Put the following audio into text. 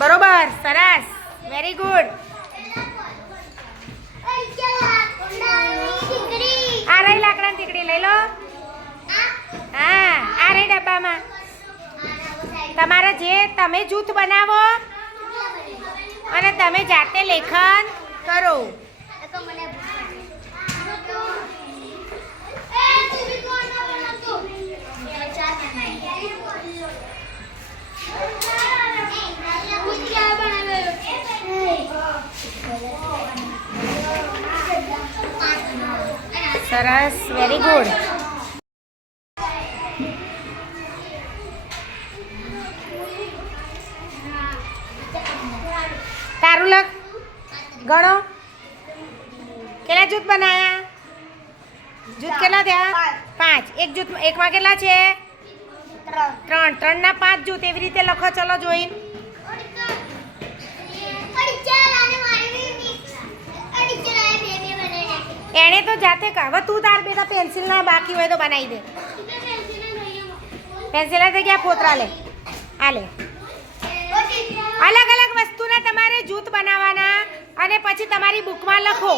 બરોબર, સરસ, very good. આ રહી લાકડાની ટીકડી, લઈ લો. હા, આ રહી ડબ્બામાં. તમારા જે તમે જૂથ બનાવો અને તમે જાતે લેખન કરો. સરસ, વેરી ગુડ. તારું લખ ગણો. કેટલા જૂથ બનાયા? જૂથ કેટલા થયા? 5. એક જૂથ એકમાં કેટલા છે? 3. 3 ના 5 જૂથ. એવી રીતે લખો. ચલો જોઈને. એણે તો જાતે હવે તું તાર બેટા પેન્સિલ ના બાકી હોય તો બનાવી દે. પેન્સિલ થઈ ગયા, ફોતરા લે. આ લે. અલગ અલગ વસ્તુના તમારે જૂથ બનાવવાના અને પછી તમારી બુકમાં લખો.